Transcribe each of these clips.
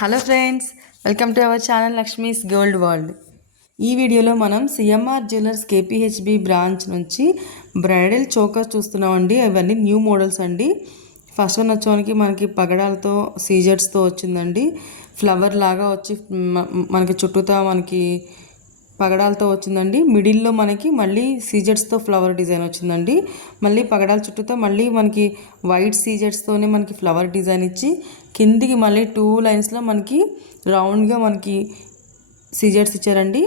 Hello friends, welcome to our channel Lakshmi's gold world. ఈ వీడియోలో మనం సిఎంఆర్ జ్యువెలర్స్ కేపీహెచ్బి బ్రాంచ్ నుంచి బ్రైడల్ చోకర్ చూస్తున్నామండి. అవన్నీ న్యూ మోడల్స్ అండి. ఫస్ట్ వన్ వచ్చేవానికి మనకి పగడాలతో సీజర్స్తో వచ్చిందండి. ఫ్లవర్ లాగా వచ్చి మనకి చుట్టూతా మనకి పగడాలతో వచ్చిందండి. మిడిల్లో మనకి మళ్ళీ సీజర్స్తో ఫ్లవర్ డిజైన్ వచ్చిందండి. మళ్ళీ పగడాల చుట్టూతో మళ్ళీ మనకి వైట్ సీజర్స్తోనే మనకి ఫ్లవర్ డిజైన్ ఇచ్చి కిందికి మళ్ళీ 2 లైన్స్లో మనకి రౌండ్గా మనకి సీజర్స్ ఇచ్చారండి.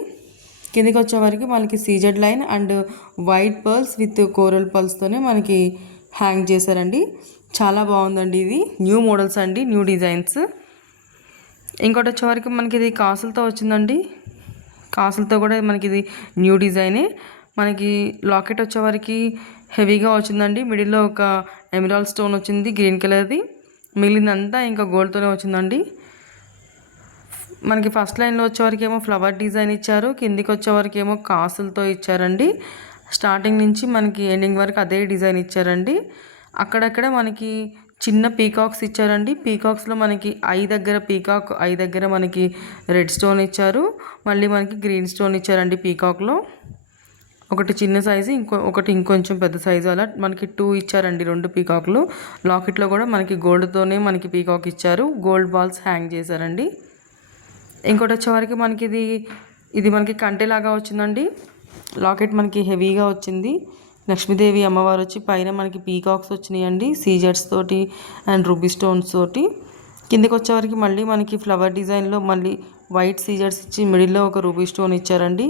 కిందికి వచ్చేవరకు మనకి CZ line and white pearls with coral పర్ల్స్తోనే మనకి హ్యాంగ్ చేశారండి. చాలా బాగుందండి. ఇది న్యూ మోడల్స్ అండి, న్యూ డిజైన్స్. ఇంకోటి వచ్చేవరకు మనకి ఇది కాసులతో వచ్చిందండి. కాసులతో కూడా మనకి ఇది న్యూ డిజైనే. మనకి లాకెట్ వచ్చేవరకు హెవీగా వచ్చిందండి. మిడిల్లో ఒక ఎమరాల్డ్ స్టోన్ వచ్చింది గ్రీన్ కలర్ది. మిగిలిందంతా ఇంకా గోల్డ్తోనే వచ్చిందండి. మనకి ఫస్ట్ లైన్లో వచ్చేవరకు ఏమో ఫ్లవర్ డిజైన్ ఇచ్చారు, కిందికి వచ్చేవరకు ఏమో కాసులతో ఇచ్చారండి. స్టార్టింగ్ నుంచి మనకి ఎండింగ్ వరకు అదే డిజైన్ ఇచ్చారండి. అక్కడక్కడ మనకి చిన్న పీకాక్స్ ఇచ్చారండి. పీకాక్స్లో మనకి ఐ దగ్గర మనకి రెడ్ స్టోన్ ఇచ్చారు, మళ్ళీ మనకి గ్రీన్ స్టోన్ ఇచ్చారండి. పీకాక్లో ఒకటి చిన్న సైజు, ఒకటి ఇంకొంచెం పెద్ద సైజు, అలా మనకి 2 ఇచ్చారండి, 2 పీకాక్లు. లాకెట్లో కూడా మనకి గోల్డ్తోనే మనకి పీకాక్ ఇచ్చారు, గోల్డ్ బాల్స్ హ్యాంగ్ చేశారండి. ఇంకోటి వచ్చేవరకు మనకి ఇది మనకి కంటెలాగా వచ్చిందండి. లాకెట్ మనకి హెవీగా వచ్చింది. లక్ష్మీదేవి అమ్మవారు వచ్చి పైన మనకి పీకాక్స్ వచ్చినాయండి, సీజర్స్ తోటి అండ్ రూబీ స్టోన్స్ తోటి. కిందికి వచ్చేవరకు మళ్ళీ మనకి ఫ్లవర్ డిజైన్లో మళ్ళీ వైట్ సీజర్స్ ఇచ్చి మిడిల్లో ఒక రూబీ స్టోన్ ఇచ్చారండి.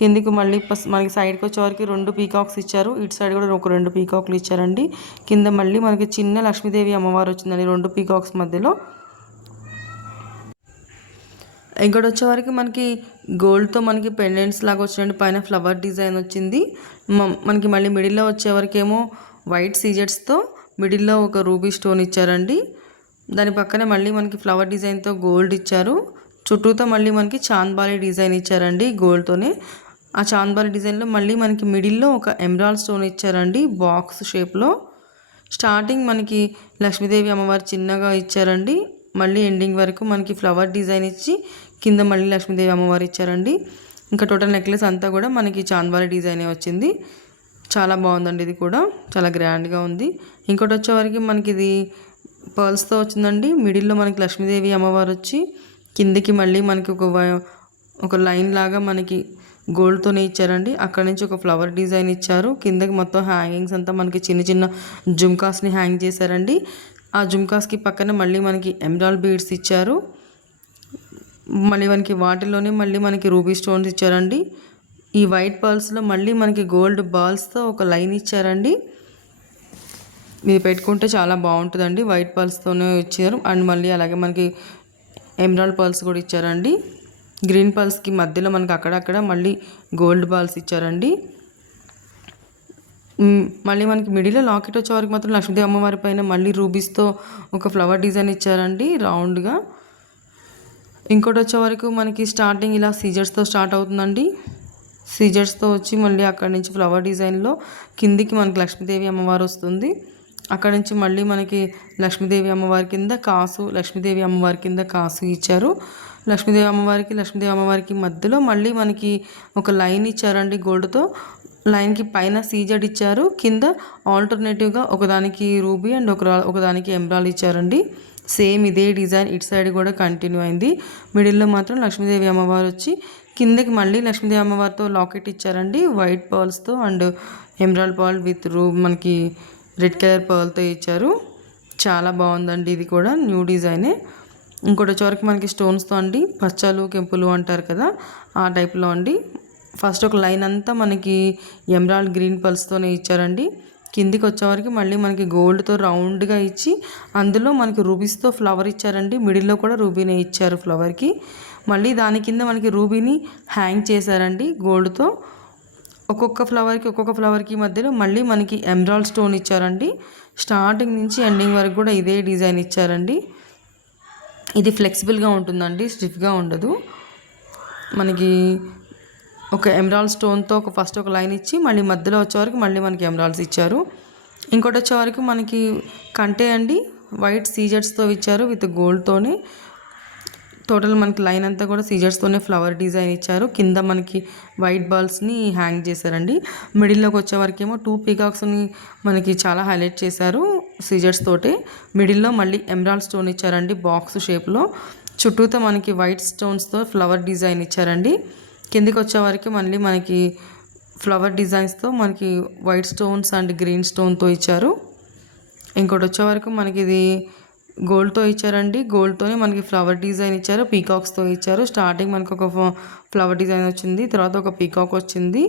కిందికి మళ్ళీ మనకి సైడ్కి వచ్చేవరకు 2 పీకాక్స్ ఇచ్చారు, ఇటు సైడ్ కూడా ఒక 2 పీకాక్లు ఇచ్చారండి. కింద మళ్ళీ మనకి చిన్న లక్ష్మీదేవి అమ్మవారు వచ్చిందండి 2 పీకాక్స్ మధ్యలో. ఇంకోటి వచ్చేవరకు మనకి గోల్డ్తో మనకి పెండెంట్స్ లాగా వచ్చిందండి. పైన ఫ్లవర్ డిజైన్ వచ్చింది. మనకి మళ్ళీ మిడిల్లో వచ్చేవరకేమో వైట్ సీజర్స్తో మిడిల్లో ఒక రూబీ స్టోన్ ఇచ్చారండి. దాని పక్కనే మళ్ళీ మనకి ఫ్లవర్ డిజైన్తో గోల్డ్ ఇచ్చారు. చుట్టూతో మళ్ళీ మనకి చాంద్బాలి డిజైన్ ఇచ్చారండి గోల్డ్తోనే. ఆ చాంద్బాలి డిజైన్లో మళ్ళీ మనకి మిడిల్లో ఒక ఎమరాల్డ్ స్టోన్ ఇచ్చారండి బాక్స్ షేప్లో. స్టార్టింగ్ మనకి లక్ష్మీదేవి అమ్మవారు చిన్నగా ఇచ్చారండి. మళ్ళీ ఎండింగ్ వరకు మనకి ఫ్లవర్ డిజైన్ ఇచ్చి కింద మళ్ళీ లక్ష్మీదేవి అమ్మవారు ఇచ్చారండి. ఇంకా టోటల్ నెక్లెస్ అంతా కూడా మనకి చాంద్బాలి డిజైనే వచ్చింది. చాలా బాగుందండి, ఇది కూడా చాలా గ్రాండ్గా ఉంది. ఇంకోటి వచ్చేవరకు మనకి ఇది పర్ల్స్తో వచ్చిందండి. మిడిల్లో మనకి లక్ష్మీదేవి అమ్మవారు వచ్చి కిందికి మళ్ళీ మనకి ఒక లైన్ లాగా మనకి గోల్డ్తోనే ఇచ్చారండి. అక్కడ నుంచి ఒక ఫ్లవర్ డిజైన్ ఇచ్చారు. కిందకి మొత్తం హ్యాంగింగ్స్ అంతా మనకి చిన్న చిన్న జుమ్కాస్ని హ్యాంగ్ చేశారండి. ఆ జుమ్కాస్కి పక్కన మళ్ళీ మనకి ఎమరాల్డ్ బీడ్స్ ఇచ్చారు. మళ్ళీ మనకి వాటిలోనే మళ్ళీ మనకి రూబీ స్టోన్స్ ఇచ్చారండి. ఈ వైట్ పర్ల్స్లో మళ్ళీ మనకి గోల్డ్ బాల్స్తో ఒక లైన్ ఇచ్చారండి. ఇది పెట్టుకుంటే చాలా బాగుంటుందండి. వైట్ పర్ల్స్తోనే ఇచ్చారు అండ్ మళ్ళీ అలాగే మనకి ఎమరాల్డ్ పర్ల్స్ కూడా ఇచ్చారండి. గ్రీన్ పర్ల్స్కి మధ్యలో మనకి అక్కడక్కడ మళ్ళీ గోల్డ్ బాల్స్ ఇచ్చారండి. మళ్ళీ మనకి మిడిల్లో లాకెట్ వచ్చేవరకు మాత్రం లక్ష్మీదేవి అమ్మవారి పైన మళ్ళీ రూబీస్తో ఒక ఫ్లవర్ డిజైన్ ఇచ్చారండి రౌండ్గా. ఇంకోటి వచ్చేవరకు మనకి స్టార్టింగ్ ఇలా సీజర్స్తో స్టార్ట్ అవుతుందండి. సీజర్స్తో వచ్చి మళ్ళీ అక్కడి నుంచి ఫ్లవర్ డిజైన్లో కిందికి మనకి లక్ష్మీదేవి అమ్మవారు వస్తుంది. అక్కడ నుంచి మళ్ళీ మనకి లక్ష్మీదేవి అమ్మవారి కింద కాసు, లక్ష్మీదేవి అమ్మవారి కింద కాసు ఇచ్చారు. లక్ష్మీదేవి అమ్మవారికి మధ్యలో మళ్ళీ మనకి ఒక లైన్ ఇచ్చారండి గోల్డ్తో. లైన్కి పైన సీజెడ్ ఇచ్చారు, కింద ఆల్టర్నేటివ్గా ఒకదానికి రూబీ అండ్ ఒకదానికి ఎమరాల్డ్ ఇచ్చారండి. సేమ్ ఇదే డిజైన్ ఇటు సైడ్ కూడా కంటిన్యూ అయింది. మిడిల్లో మాత్రం లక్ష్మీదేవి అమ్మవారు వచ్చి కిందకి మళ్ళీ లక్ష్మీదేవి అమ్మవారితో లాకెట్ ఇచ్చారండి వైట్ పర్ల్స్తో అండ్ ఎమరాల్డ్ పర్ల్ విత్ మనకి రెడ్ కలర్ పర్ల్తో ఇచ్చారు. చాలా బాగుందండి, ఇది కూడా న్యూ డిజైనే. ఇంకోటి వచ్చేవరకు మనకి స్టోన్స్తో అండి, పచ్చలు కెంపులు అంటారు కదా ఆ టైప్లో అండి. ఫస్ట్ ఒక లైన్ అంతా మనకి ఎమరాల్డ్ గ్రీన్ పర్ల్స్తోనే ఇచ్చారండి. కిందికి వచ్చేవరకు మళ్ళీ మనకి గోల్డ్తో రౌండ్గా ఇచ్చి అందులో మనకి రూబీస్తో ఫ్లవర్ ఇచ్చారండి. మిడిల్లో కూడా రూబీనే ఇచ్చారు ఫ్లవర్కి. మళ్ళీ దాని కింద మనకి రూబీని హ్యాంగ్ చేశారండి గోల్డ్తో. ఒక్కొక్క ఫ్లవర్కి మధ్యలో మళ్ళీ మనకి ఎమరాల్డ్ స్టోన్ ఇచ్చారండి. స్టార్టింగ్ నుంచి ఎండింగ్ వరకు కూడా ఇదే డిజైన్ ఇచ్చారండి. ఇది ఫ్లెక్సిబుల్గా ఉంటుందండి, స్టిఫ్గా ఉండదు. మనకి ఒక ఎమరాల్డ్ స్టోన్తో ఫస్ట్ ఒక లైన్ ఇచ్చి మళ్ళీ మధ్యలో వచ్చేవరకు మళ్ళీ మనకి ఎమరాల్డ్స్ ఇచ్చారు. ఇంకోటి వచ్చేవరకు మనకి కంటే అండి వైట్ సీజర్స్తో ఇచ్చారు విత్ గోల్డ్తోనే. టోటల్ మనకి లైన్ అంతా కూడా సీజర్స్తోనే ఫ్లవర్ డిజైన్ ఇచ్చారు. కింద మనకి వైట్ బాల్స్ని హ్యాంగ్ చేశారండి. మిడిల్లోకి వచ్చే వరకేమో 2 పీకాక్స్ని మనకి చాలా హైలైట్ చేశారు సీజర్స్ తోటి. మిడిల్లో మళ్ళీ ఎమరాల్డ్ స్టోన్ ఇచ్చారండి బాక్స్ షేప్లో. చుట్టూతో మనకి వైట్ స్టోన్స్తో ఫ్లవర్ డిజైన్ ఇచ్చారండి. కిందికి వచ్చే వరకు మళ్ళీ మనకి ఫ్లవర్ డిజైన్స్తో మనకి వైట్ స్టోన్స్ అండ్ గ్రీన్ స్టోన్తో ఇచ్చారు. ఇంకోటి వచ్చే వరకు మనకి ఇది గోల్డ్తో ఇచ్చారండి. గోల్డ్తోనే మనకి ఫ్లవర్ డిజైన్ ఇచ్చారు, పీకాక్స్తో ఇచ్చారు. స్టార్టింగ్ మనకు ఒక ఫ్లవర్ డిజైన్ వచ్చింది, తర్వాత ఒక పీకాక్ వచ్చింది.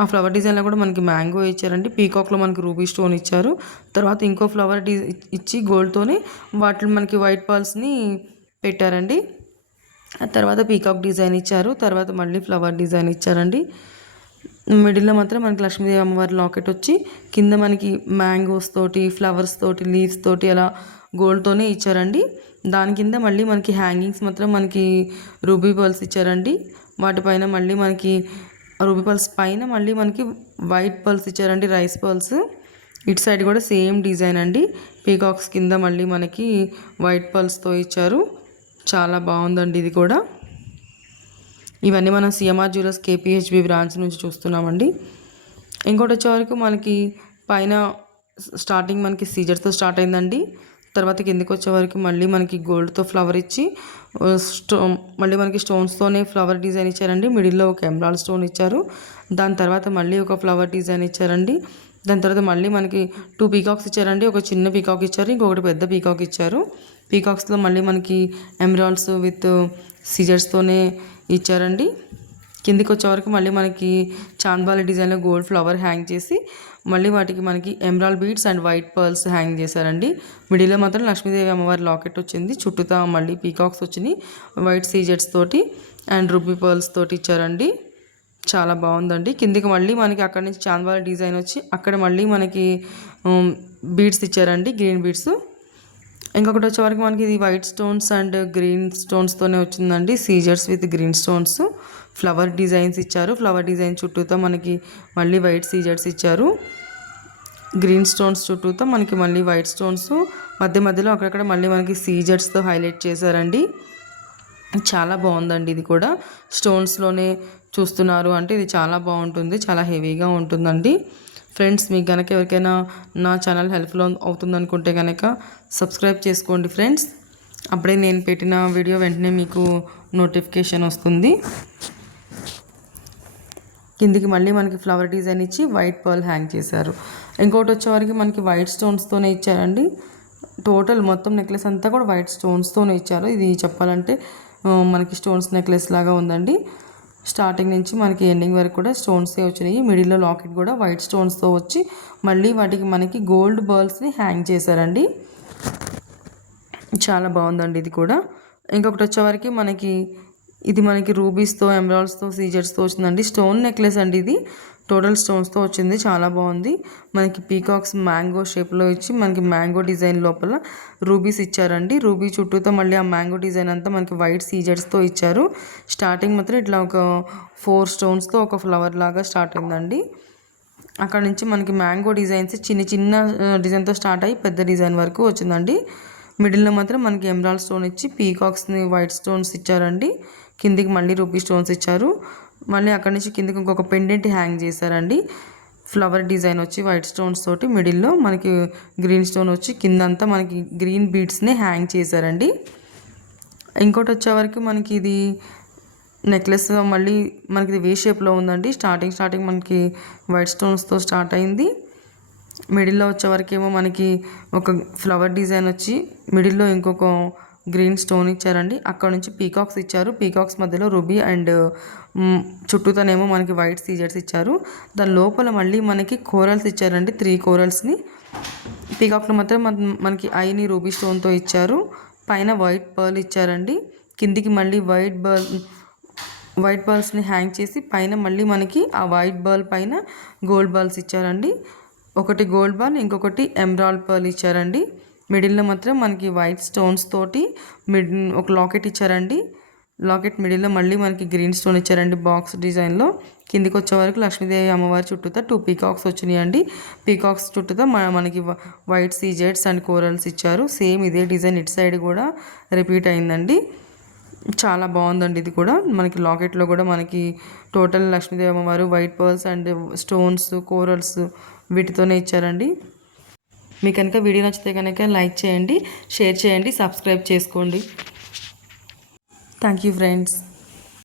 ఆ ఫ్లవర్ డిజైన్లో కూడా మనకి మ్యాంగో ఇచ్చారండి. పీకాక్లో మనకి రూబీ స్టోన్ ఇచ్చారు. తర్వాత ఇంకో ఫ్లవర్ ఇచ్చి గోల్డ్తోనే వాటిలో మనకి వైట్ పర్ల్స్ని పెట్టారండి. ఆ తర్వాత పీకాక్ డిజైన్ ఇచ్చారు. తర్వాత మళ్ళీ ఫ్లవర్ డిజైన్ ఇచ్చారండి. మిడిల్లో మాత్రం మనకి లక్ష్మీదేవి అమ్మవారి లాకెట్ వచ్చి కింద మనకి మ్యాంగోస్ తోటి, ఫ్లవర్స్ తోటి, లీవ్స్ తోటి అలా గోల్డ్తోనే ఇచ్చారండి. దాని కింద మళ్ళీ మనకి హ్యాంగింగ్స్ మాత్రం మనకి రూబీ పర్ల్స్ ఇచ్చారండి. వాటిపైన మళ్ళీ మనకి రూబీ పర్ల్స్ పైన మళ్ళీ మనకి వైట్ పర్ల్స్ ఇచ్చారండి, రైస్ పర్ల్స్. ఇటు సైడ్ కూడా సేమ్ డిజైన్ అండి. పీకాక్స్ కింద మళ్ళీ మనకి వైట్ పర్ల్స్తో ఇచ్చారు. చాలా బాగుందండి ఇది కూడా. ఇవన్నీ మనం సిఎంఆర్ జ్యువెలర్స్ కేపీహెచ్బి బ్రాంచ్ నుంచి చూస్తున్నామండి. ఇంకోటి వచ్చే వరకు మనకి పైన స్టార్టింగ్ మనకి సీజర్స్తో స్టార్ట్ అయిందండి. తర్వాత కిందకి వచ్చే వరకు మళ్ళీ మనకి గోల్డ్తో ఫ్లవర్ ఇచ్చి మళ్ళీ మనకి స్టోన్స్తోనే ఫ్లవర్ డిజైన్ ఇచ్చారండి. మిడిల్లో ఒక ఎమరాల్డ్ స్టోన్ ఇచ్చారు. దాని తర్వాత మళ్ళీ ఒక ఫ్లవర్ డిజైన్ ఇచ్చారండి. దాని తర్వాత మళ్ళీ మనకి 2 పీకాక్స్ ఇచ్చారండి. ఒక చిన్న పీకాక్ ఇచ్చారు, ఇంకొకటి పెద్ద పీకాక్ ఇచ్చారు. పీకాక్స్లో మళ్ళీ మనకి ఎమరాల్డ్స్ విత్ సీజర్స్తోనే ఇచ్చారండి. కిందికి వచ్చే వరకు మళ్ళీ మనకి చాంద్బాలి డిజైన్లో గోల్డ్ ఫ్లవర్ హ్యాంగ్ చేసి మళ్ళీ వాటికి మనకి emerald beads and white pearls hang చేశారండి. మిడిల్లో మాత్రం లక్ష్మీదేవి అమ్మవారి లాకెట్ వచ్చింది. చుట్టూతా మళ్ళీ పీకాక్స్ వచ్చినాయి వైట్ సీజర్స్ తోటి అండ్ రూబీ పర్ల్స్ తోటి ఇచ్చారండి. చాలా బాగుందండి. కిందికి మళ్ళీ మనకి అక్కడ నుంచి చాంద్బాలి డిజైన్ వచ్చి అక్కడ మళ్ళీ మనకి బీడ్స్ ఇచ్చారండి, గ్రీన్ బీడ్స్. ఇంకొకటి వచ్చే వరకు మనకి ఇది వైట్ స్టోన్స్ అండ్ గ్రీన్ స్టోన్స్తోనే వచ్చిందండి. Scissors with green stones, flower designs ఇచ్చారు. ఫ్లవర్ డిజైన్ చుట్టూతో మనకి మళ్ళీ వైట్ సీజర్స్ ఇచ్చారు. గ్రీన్ స్టోన్స్ చుట్టూతో మనకి మళ్ళీ వైట్ స్టోన్స్, మధ్యలో అక్కడక్కడ మళ్ళీ మనకి సీజర్స్తో హైలైట్ చేశారండి. చాలా బాగుందండి ఇది కూడా. స్టోన్స్లోనే చూస్తున్నారు అంటే ఇది చాలా బాగుంటుంది, చాలా హెవీగా ఉంటుందండి. ఫ్రెండ్స్, మీకు కనుక ఎవరికైనా నా ఛానల్ హెల్ప్ఫుల్ అవుతుంది అనుకుంటే కనుక సబ్స్క్రైబ్ చేసుకోండి ఫ్రెండ్స్. అప్పుడే నేను పెట్టిన వీడియో వెంటనే మీకు నోటిఫికేషన్ వస్తుంది. కిందికి మళ్ళీ మనకి ఫ్లవర్ డిజైన్ ఇచ్చి వైట్ పర్ల్ హ్యాంగ్ చేశారు. ఇంకోటి వచ్చేవరకు మనకి వైట్ స్టోన్స్తోనే ఇచ్చారండి. టోటల్ మొత్తం నెక్లెస్ అంతా కూడా వైట్ స్టోన్స్తోనే ఇచ్చారు. ఇది చెప్పాలంటే మనకి స్టోన్స్ నెక్లెస్ లాగా ఉందండి. స్టార్టింగ్ నుంచి మనకి ఎండింగ్ వరకు కూడా స్టోన్సే వచ్చినాయి. మిడిల్లో లాకెట్ కూడా వైట్ స్టోన్స్తో వచ్చి మళ్ళీ వాటికి మనకి గోల్డ్ బర్ల్స్ని హ్యాంగ్ చేశారండి. చాలా బాగుందండి ఇది కూడా. ఇంకొకటి వచ్చేవరకు మనకి ఇది మనకి రూబీస్తో, ఎమరాల్డ్స్తో, సీజర్స్తో వచ్చిందండి. స్టోన్ నెక్లెస్ అండి ఇది. టోటల్ స్టోన్స్తో వచ్చింది. చాలా బాగుంది. మనకి పీకాక్స్ మ్యాంగో షేప్లో ఇచ్చి మనకి మ్యాంగో డిజైన్ లోపల రూబీస్ ఇచ్చారండి. రూబీ చుట్టూతో మళ్ళీ ఆ మ్యాంగో డిజైన్ అంతా మనకి వైట్ సీజర్స్తో ఇచ్చారు. స్టార్టింగ్ మాత్రం ఇట్లా ఒక 4 స్టోన్స్తో ఒక ఫ్లవర్ లాగా స్టార్ట్ అయిందండి. అక్కడ నుంచి మనకి మ్యాంగో డిజైన్స్ చిన్న డిజైన్తో స్టార్ట్ అయ్యి పెద్ద డిజైన్ వరకు వచ్చిందండి. మిడిల్లో మాత్రం మనకి ఎమరాల్డ్ స్టోన్ ఇచ్చి పీకాక్స్ని వైట్ స్టోన్స్ ఇచ్చారండి. కిందికి మళ్ళీ రూబీ స్టోన్స్ ఇచ్చారు. మళ్ళీ అక్కడి నుంచి కిందికి ఇంకొక పెండెంట్ హ్యాంగ్ చేశారండి. ఫ్లవర్ డిజైన్ వచ్చి వైట్ స్టోన్స్ తోటి మిడిల్లో మనకి గ్రీన్ స్టోన్ వచ్చి కిందంతా మనకి గ్రీన్ బీడ్స్ని హ్యాంగ్ చేశారండి. ఇంకోటి వచ్చేవరకు మనకి ఇది నెక్లెస్ మళ్ళీ మనకి వే షేప్లో ఉందండి. స్టార్టింగ్ మనకి వైట్ స్టోన్స్తో స్టార్ట్ అయింది. మిడిల్లో వచ్చేవరకు ఏమో మనకి ఒక ఫ్లవర్ డిజైన్ వచ్చి మిడిల్లో ఇంకొక గ్రీన్ స్టోన్ ఇచ్చారండి. అక్కడ నుంచి పీకాక్స్ ఇచ్చారు. పీకాక్స్ మధ్యలో రూబీ అండ్ చుట్టూతోనేమో మనకి వైట్ సీజర్స్ ఇచ్చారు. దాని లోపల మళ్ళీ మనకి కోరల్స్ ఇచ్చారండి, 3 కోరల్స్ని. పీకాక్లో మాత్రం మనకి ఐని రూబీ స్టోన్తో ఇచ్చారు. పైన వైట్ పర్ల్ ఇచ్చారండి. కిందికి మళ్ళీ వైట్ పర్ల్స్ని హ్యాంగ్ చేసి పైన మళ్ళీ మనకి ఆ వైట్ బర్ల్ పైన గోల్డ్ బాల్స్ ఇచ్చారండి. ఒకటి గోల్డ్ బాల్, ఇంకొకటి ఎమరాల్డ్ పర్ల్ ఇచ్చారండి. మిడిల్లో మాత్రం మనకి వైట్ స్టోన్స్ తోటి ఒక లాకెట్ ఇచ్చారండి. లాకెట్ మిడిల్లో మళ్ళీ మనకి గ్రీన్ స్టోన్ ఇచ్చారండి బాక్స్ డిజైన్లో. కిందికి వచ్చే వరకు లక్ష్మీదేవి అమ్మవారి చుట్టూతో 2 పీకాక్స్ వచ్చినాయండి. పీకాక్స్ చుట్టూతో మనకి వైట్ సీజెడ్స్ అండ్ కోరల్స్ ఇచ్చారు. సేమ్ ఇదే డిజైన్ ఇటు సైడ్ కూడా రిపీట్ అయిందండి. చాలా బాగుందండి ఇది కూడా. మనకి లాకెట్లో కూడా మనకి టోటల్ లక్ష్మీదేవి అమ్మవారు white pearls and stones, corals వీటితోనే ఇచ్చారండి. మీకు కనుక వీడియో నచ్చితే కనుక లైక్ చేయండి, షేర్ చేయండి, సబ్స్క్రైబ్ చేసుకోండి. Thank you friends.